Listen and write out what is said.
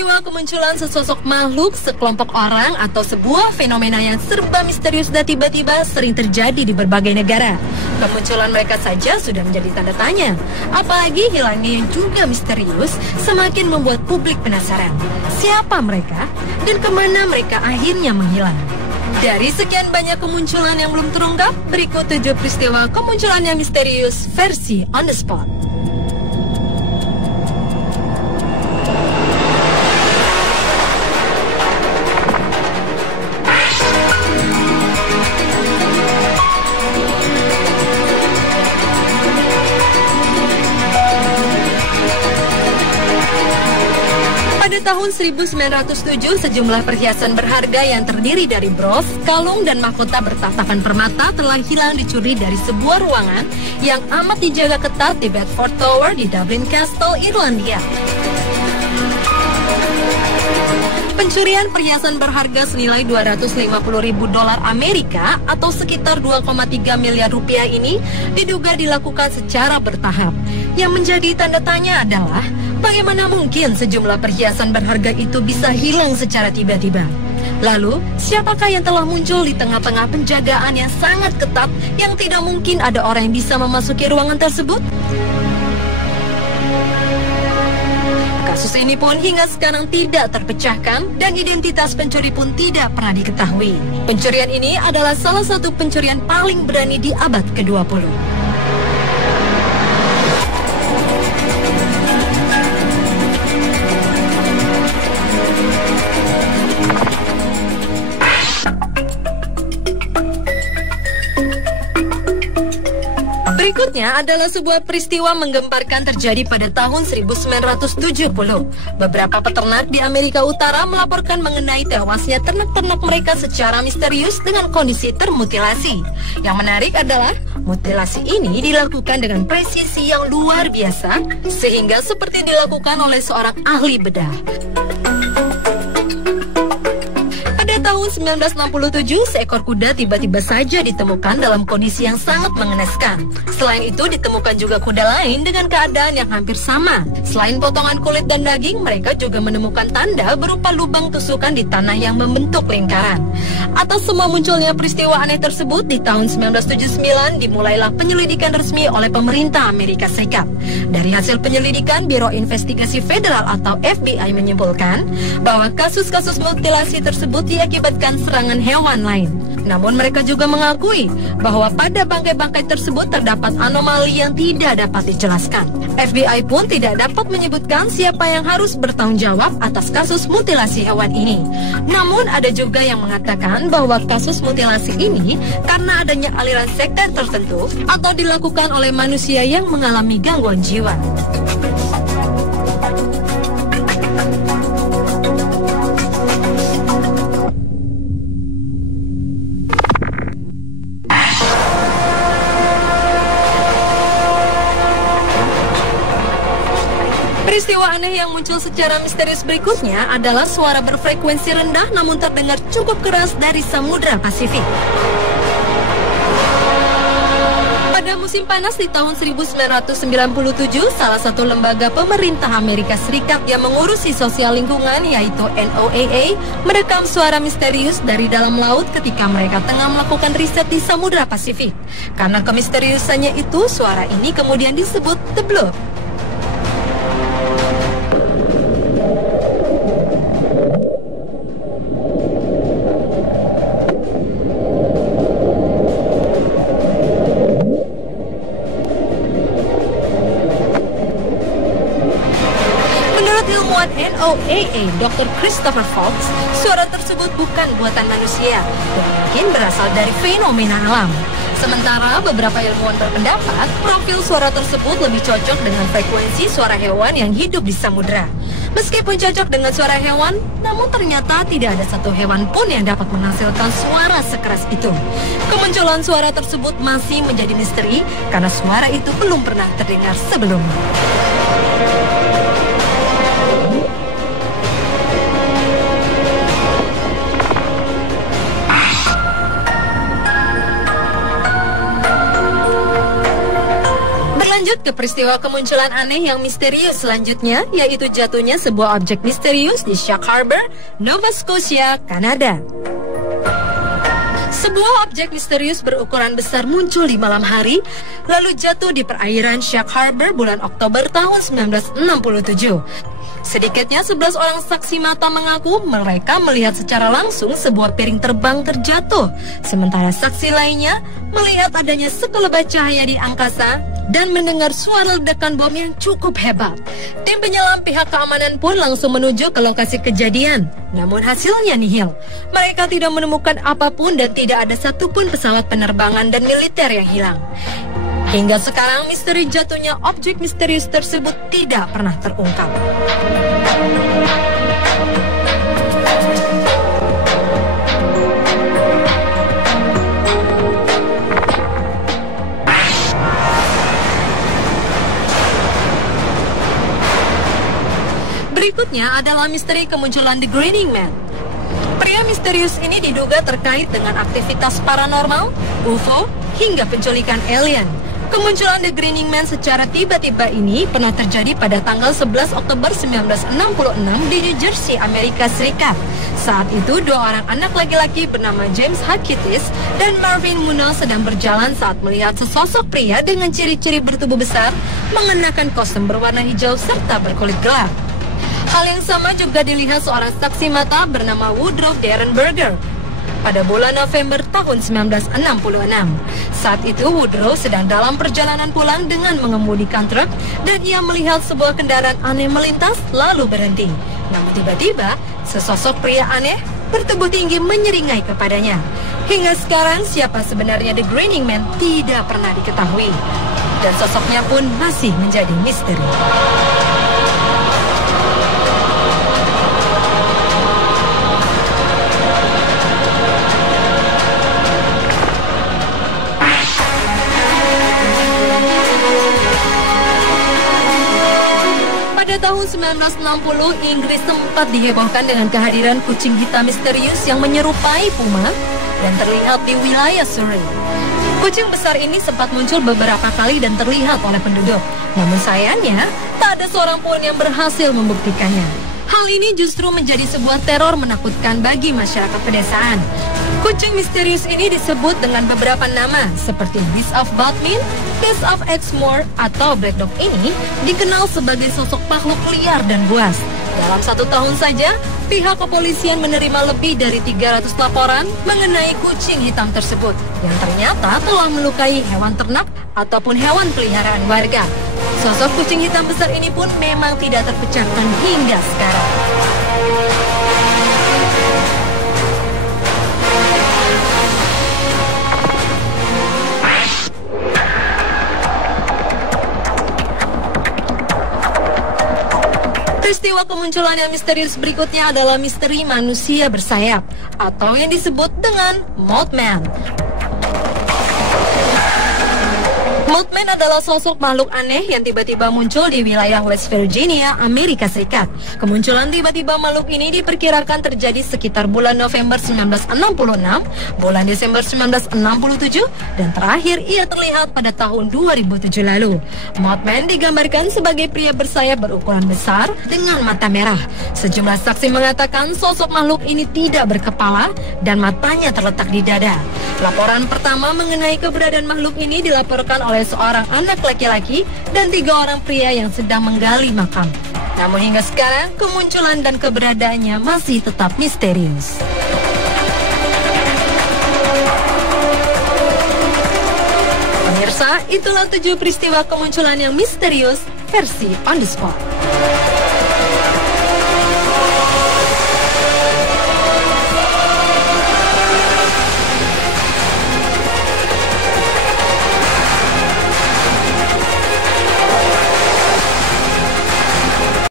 Peristiwa kemunculan sesosok makhluk, sekelompok orang, atau sebuah fenomena yang serba misterius dan tiba-tiba sering terjadi di berbagai negara. Kemunculan mereka saja sudah menjadi tanda tanya. Apalagi hilangnya yang juga misterius semakin membuat publik penasaran. Siapa mereka dan kemana mereka akhirnya menghilang? Dari sekian banyak kemunculan yang belum terungkap, berikut 7 peristiwa kemunculan yang misterius versi on the spot. Pada tahun 1907, sejumlah perhiasan berharga yang terdiri dari bros, kalung, dan mahkota bertatakan permata telah hilang dicuri dari sebuah ruangan yang amat dijaga ketat di Bedford Tower di Dublin Castle, Irlandia. Pencurian perhiasan berharga senilai 250.000 dolar Amerika atau sekitar 2,3 miliar rupiah ini diduga dilakukan secara bertahap. Yang menjadi tanda tanya adalah bagaimana mungkin sejumlah perhiasan berharga itu bisa hilang secara tiba-tiba? Lalu, siapakah yang telah muncul di tengah-tengah penjagaan yang sangat ketat yang tidak mungkin ada orang yang bisa memasuki ruangan tersebut? Kasus ini pun hingga sekarang tidak terpecahkan dan identitas pencuri pun tidak pernah diketahui. Pencurian ini adalah salah satu pencurian paling berani di abad ke-20. Berikutnya adalah sebuah peristiwa menggemparkan terjadi pada tahun 1970. Beberapa peternak di Amerika Utara melaporkan mengenai tewasnya ternak-ternak mereka secara misterius dengan kondisi termutilasi. Yang menarik adalah mutilasi ini dilakukan dengan presisi yang luar biasa, sehingga seperti dilakukan oleh seorang ahli bedah. Tahun 1967, seekor kuda tiba-tiba saja ditemukan dalam kondisi yang sangat mengenaskan. Selain itu, ditemukan juga kuda lain dengan keadaan yang hampir sama. Selain potongan kulit dan daging, mereka juga menemukan tanda berupa lubang tusukan di tanah yang membentuk lingkaran. Atas semua munculnya peristiwa aneh tersebut, di tahun 1979 dimulailah penyelidikan resmi oleh pemerintah Amerika Serikat. Dari hasil penyelidikan, Biro Investigasi Federal atau FBI menyimpulkan bahwa kasus-kasus mutilasi tersebut diakibatkan serangan hewan lain. Namun mereka juga mengakui bahwa pada bangkai-bangkai tersebut terdapat anomali yang tidak dapat dijelaskan. FBI pun tidak dapat menyebutkan siapa yang harus bertanggung jawab atas kasus mutilasi hewan ini. Namun ada juga yang mengatakan bahwa kasus mutilasi ini karena adanya aliran sekte tertentu atau dilakukan oleh manusia yang mengalami gangguan jiwa. Peristiwa aneh yang muncul secara misterius berikutnya adalah suara berfrekuensi rendah namun terdengar cukup keras dari Samudra Pasifik. Pada musim panas di tahun 1997, salah satu lembaga pemerintah Amerika Serikat yang mengurusi sosial lingkungan yaitu NOAA merekam suara misterius dari dalam laut ketika mereka tengah melakukan riset di Samudra Pasifik. Karena kemisteriusannya itu, suara ini kemudian disebut The Bloop. Ilmuwan NOAA Dr. Christopher Fox, suara tersebut bukan buatan manusia dan mungkin berasal dari fenomena alam. Sementara beberapa ilmuwan berpendapat profil suara tersebut lebih cocok dengan frekuensi suara hewan yang hidup di samudra. Meskipun cocok dengan suara hewan, namun ternyata tidak ada satu hewan pun yang dapat menghasilkan suara sekeras itu. Kemunculan suara tersebut masih menjadi misteri karena suara itu belum pernah terdengar sebelumnya. Lanjut ke peristiwa kemunculan aneh yang misterius selanjutnya, yaitu jatuhnya sebuah objek misterius di Shark Harbor, Nova Scotia, Kanada. Sebuah objek misterius berukuran besar muncul di malam hari, lalu jatuh di perairan Shark Harbor bulan Oktober tahun 1967. Sedikitnya 11 orang saksi mata mengaku mereka melihat secara langsung sebuah piring terbang terjatuh, sementara saksi lainnya melihat adanya sekelebat cahaya di angkasa dan mendengar suara ledakan bom yang cukup hebat. Tim penyelam pihak keamanan pun langsung menuju ke lokasi kejadian, namun hasilnya nihil. Mereka tidak menemukan apapun dan tidak ada satupun pesawat penerbangan dan militer yang hilang. Hingga sekarang, misteri jatuhnya objek misterius tersebut tidak pernah terungkap. Berikutnya adalah misteri kemunculan The Grinning Man. Pria misterius ini diduga terkait dengan aktivitas paranormal, UFO, hingga penculikan alien. Kemunculan The Grinning Man secara tiba-tiba ini pernah terjadi pada tanggal 11 Oktober 1966 di New Jersey, Amerika Serikat. Saat itu, dua orang anak laki-laki bernama James Hatkitis dan Marvin Munnell sedang berjalan saat melihat sesosok pria dengan ciri-ciri bertubuh besar, mengenakan kostum berwarna hijau serta berkulit gelap. Hal yang sama juga dilihat seorang saksi mata bernama Woodrow Derenberger pada bulan November tahun 1966. Saat itu Woodrow sedang dalam perjalanan pulang dengan mengemudikan truk dan ia melihat sebuah kendaraan aneh melintas lalu berhenti. Namun tiba-tiba sesosok pria aneh bertubuh tinggi menyeringai kepadanya. Hingga sekarang siapa sebenarnya The Grinning Man tidak pernah diketahui dan sosoknya pun masih menjadi misteri. Pada tahun 1960, Inggris sempat dihebohkan dengan kehadiran kucing hitam misterius yang menyerupai puma dan terlihat di wilayah Surrey. Kucing besar ini sempat muncul beberapa kali dan terlihat oleh penduduk. Namun sayangnya, tak ada seorang pun yang berhasil membuktikannya. Hal ini justru menjadi sebuah teror menakutkan bagi masyarakat pedesaan. Kucing misterius ini disebut dengan beberapa nama seperti Beast of Bodmin, Beast of Exmoor, atau Black Dog ini dikenal sebagai sosok makhluk liar dan buas. Dalam 1 tahun saja, pihak kepolisian menerima lebih dari 300 laporan mengenai kucing hitam tersebut yang ternyata telah melukai hewan ternak ataupun hewan peliharaan warga. Sosok kucing hitam besar ini pun memang tidak terpecahkan hingga sekarang. Peristiwa kemunculan yang misterius berikutnya adalah misteri manusia bersayap atau yang disebut dengan Mothman. Mothman adalah sosok makhluk aneh yang tiba-tiba muncul di wilayah West Virginia, Amerika Serikat. Kemunculan tiba-tiba makhluk ini diperkirakan terjadi sekitar bulan November 1966, bulan Desember 1967, dan terakhir ia terlihat pada tahun 2007 lalu. Mothman digambarkan sebagai pria bersayap berukuran besar dengan mata merah. Sejumlah saksi mengatakan sosok makhluk ini tidak berkepala dan matanya terletak di dada. Laporan pertama mengenai keberadaan makhluk ini dilaporkan oleh seorang anak laki-laki dan 3 orang pria yang sedang menggali makam. Namun hingga sekarang kemunculan dan keberadaannya masih tetap misterius. Pemirsa, itulah 7 peristiwa kemunculan yang misterius versi On The Spot.